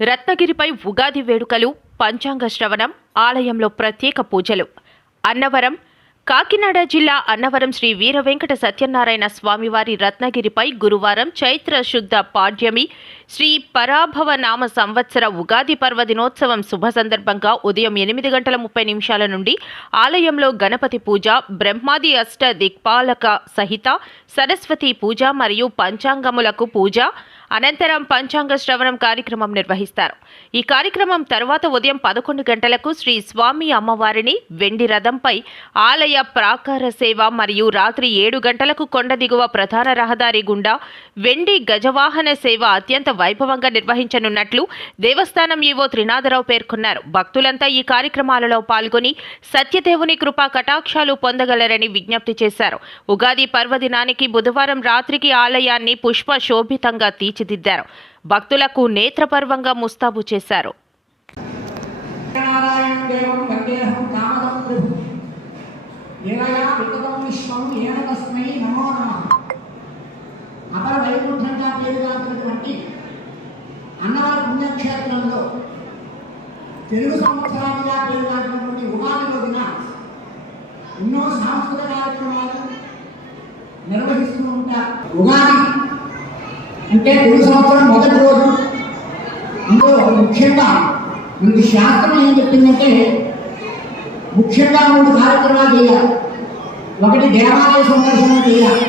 రత్నగిరిపై ఉగాది వేడుకలు, పంచాంగ శ్రవణం, ఆలయంలో ప్రత్యేక పూజలు. అన్నవరం కాకినాడ జిల్లా అన్నవరం శ్రీ వీర వెంకట సత్యనారాయణ స్వామివారి రత్నగిరిపై గురువారం చైత్ర శుద్ధ పాడ్యమి శ్రీ పరాభవ నామ సంవత్సర ఉగాది పర్వదినోత్సవం శుభ సందర్భంగా ఉదయం 8:30 నుండి ఆలయంలో గణపతి పూజ, బ్రహ్మాది అష్ట దిక్పాలక సహిత సరస్వతి పూజ మరియు పంచాంగములకు పూజ, అనంతరం పంచాంగ శ్రవణం కార్యక్రమం నిర్వహిస్తారు. ఈ కార్యక్రమం తర్వాత ఉదయం 11 గంటలకు శ్రీ స్వామి అమ్మవారిని వెండి రథంపై ఆలయ ప్రాకార సేవ మరియు రాత్రి 7 గంటలకు కొండ దిగువ ప్రధాన రహదారి గుండా వెండి గజవాహన సేవ అత్యంత వైభవంగా నిర్వహించనున్నట్లు దేవస్థానం ఈవో త్రినాథరావు పేర్కొన్నారు. భక్తులంతా ఈ కార్యక్రమాలలో పాల్గొని సత్యదేవుని కృపా కటాక్షాలు పొందగలరని విజ్ఞప్తి చేశారు. ఉగాది పర్వదినానికి బుధవారం రాత్రికి ఆలయాన్ని పుష్ప శోభితంగా తీర్చిదిద్దారు. భక్తులకు నేత్రపర్వంగా ముస్తాబు చేశారు. అపర వైకుంఠంగా పేరుగాంచినటువంటి అన్నవరం పుణ్యక్షేత్రంలో తెలుగు సంవత్సరాలుగా పేరుగాంచినటువంటి ఉగాది రోజున ఎన్నో సాంస్కృతిక కార్యక్రమాలు నిర్వహిస్తూ ఉంటారు. ఉగాది అంటే తెలుగు సంవత్సరం మొదటి రోజు. అందులో ముఖ్యంగా మనకి శాస్త్రం ఏం చెప్పిందంటే ముఖ్యంగా 3 కార్యక్రమాలు చేయాలి. ఒకటి దేవాలయ సందర్శనం చేయాలి,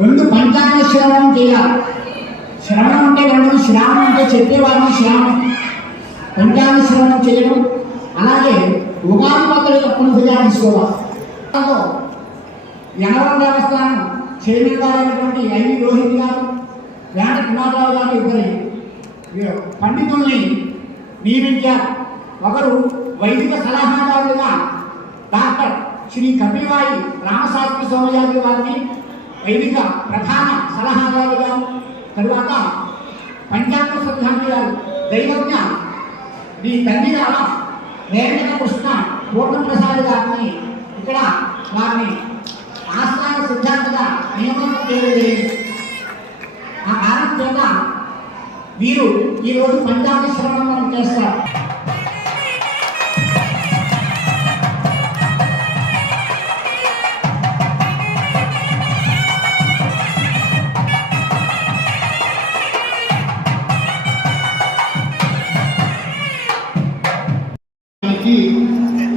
2 పంచాంగ శ్రవణం చేయాలి. శ్రవణం అంటే 2, శ్రావణం అంటే చెప్పేవారిని శ్రావణం, పంచాంగ శ్రవణం చేయడం, అలాగే ఉగాది పత్రిక తప్పనిసరిగా తీసుకోవాలి. యనవరం దేవస్థానం చైర్మన్ గారైనటువంటి ఐవి రోహిత్ గారు, వేట కుమారరావు గారు ఇద్దరు పండితుల్ని నియమించారు. ఒకరు వైదిక సలహాదారులుగా డాక్టర్ శ్రీ కపివాయి రామశాస్త్రి స్వామి వారిని వైదిక ప్రధాన సలహాదారులుగా, తరువాత పంచాంగ సిద్ధాంతి గారు దైవజ్ఞ శ్రీ తండ్రిగాల వెంకట కృష్ణ పూర్ణప్రసాద్ గారిని ఇక్కడ వారిని ఆస్థాన సిద్ధాంతగా నియమనం చేయలేదు. ఆ కారణం చేత వీరు ఈరోజు పంచాంగ శ్రవణం చేస్తారు.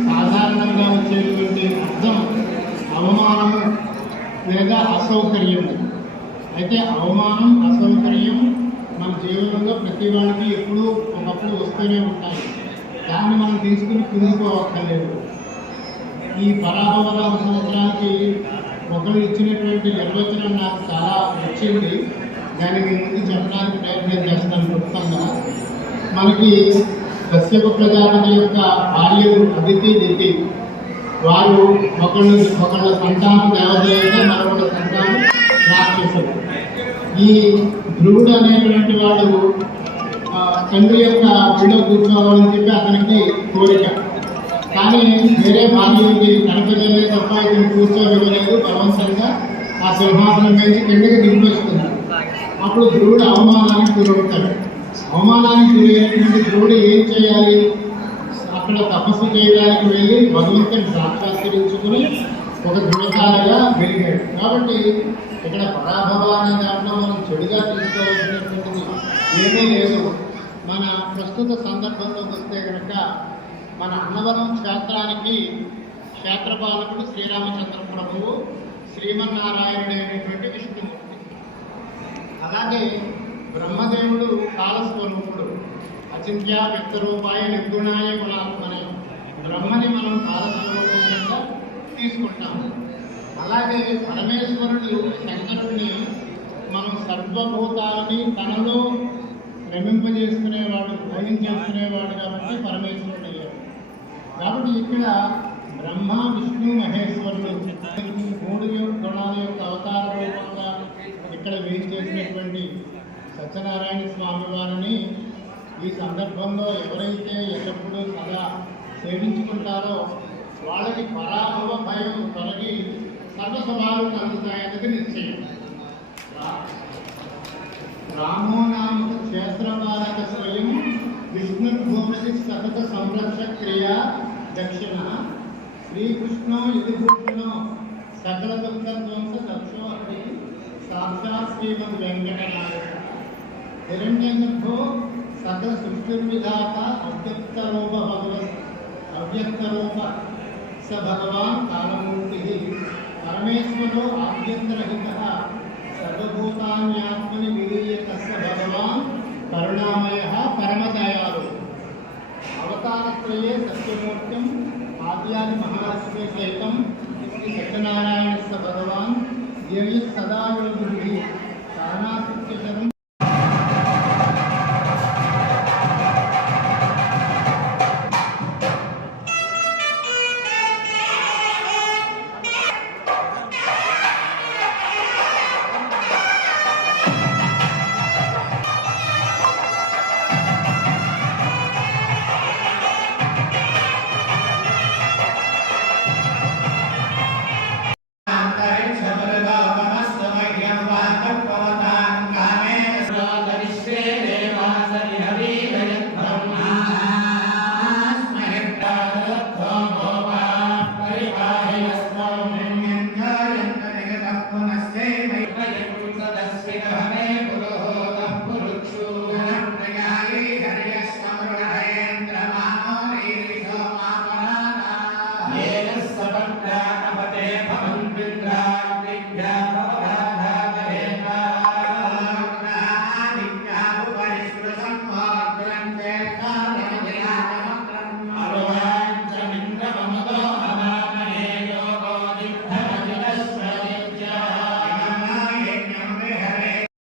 సాధారణంగా వచ్చేటువంటి అర్థం అవమానము లేదా అసౌకర్యం. అయితే అవమానం, అసౌకర్యం మన జీవనంలో ప్రతి వాడికి ఎప్పుడూ ఒకప్పుడు వస్తూనే ఉంటాయి. దాన్ని మనం తీసుకుని కుంగిపోవక్కర్లేదు. ఈ పరాభవ సంవత్సరానికి ఒకరు ఇచ్చినటువంటి నిర్వచనం నాకు చాలా నచ్చింది. దాన్ని మీ ముందు చెప్పడానికి ప్రయత్నం చేస్తాను. క్లుప్తంగా మనకి కశ్యప ప్రజాపతి యొక్క భార్యలు అదితి, దితి, వారు ఒకళ్ళ సంతానం దేవదేవత, మరొకళ్ళ సంతానం రాక్షసుడు. ఈ ధ్రువుడు అనేటువంటి వాడు తండ్రి యొక్క గుడిలో కూర్చోవాలని చెప్పి అతనికి కోరిక. కానీ వేరే భార్యకి కనపడలే తప్ప ఇతను కూర్చోవలేదు. బలవంతంగా ఆ సింహాసనం వేసి కిందకి దింపేస్తున్నారు. అప్పుడు ధ్రువుడు అవమానానికి గురవుతాడు. అవమానానికి గురైనటువంటి ధ్రువుడు ఏం చేయాలి? అక్కడ తపస్సు చేయడానికి వెళ్ళి భగవంతుని సాక్షాత్కరించుకుని ఒక దృఢకాలగా వెలిగాడు. కాబట్టి ఇక్కడ పరాభవ అనే దాంట్లో మనం చెడుగా తీసుకోవాల్సినటువంటిది ఏమీ లేదు. మన ప్రస్తుత సందర్భంలోకి వస్తే కనుక మన అన్నవరం క్షేత్రానికి క్షేత్రపాలకుడు శ్రీరామచంద్ర ప్రభువు, శ్రీమన్నారాయణుడు అయినటువంటి విష్ణుమూర్తి. అలాగే బ్రహ్మదేవుడు కాలస్వరూపుడు, అచింత్య వ్యక్తరూపాయ నిర్గుణాయ గుణాత్మనే. బ్రహ్మని మనం కాలస్వరూపంగా తీసుకుంటాము. అలాగే పరమేశ్వరుడు శంకరుడిని మనం సర్వభూతాలని తనలో రమింపజేసుకునేవాడు, భోగించేసుకునేవాడు కాబట్టి పరమేశ్వరుడు అయ్యాడు. కాబట్టి ఇక్కడ బ్రహ్మ, విష్ణు, మహేశ్వరుడు 3 గుణాల యొక్క అవతార రూపంగా ఇక్కడ వేయించేసినటువంటి సత్యనారాయణ స్వామి వారిని ఈ సందర్భంలో ఎవరైతే ఎల్లప్పుడూ సదా సేవించుకుంటారో వాళ్ళకి పరాభవ భయం తొలగి సర్వస్వభావం అందుతాయన్నది నిశ్చయం. రామో నామ క్షేత్రపాలక స్వయం विष्णुर्भूमि सतत संरक्षक क्रिया दक्षिण श्रीकृष्णो यदिभूषणो सकल दुख ध्वंस दक्षो हरि साक्षात् श्रीमद् वेंकटनायक हिरण्यगर्भो सकल सृष्टिर्विधाता अव्यक्तरूप भगवत् अव्यक्तरूप स भगवान् कालमूर्तिः परमेश्वरो आद्यन्तरहितः सर्वभूतान्यात्मनि विलीयतस्य भगवान् करुणामयः परमदयालु अवतारत्रये सत्यमूर्तिम् आद्यादि महालक्ष्मी सहितं श्री सत्यनारायणस्य भगवान् देवी सदा योगिभिः सानासित्यचरम्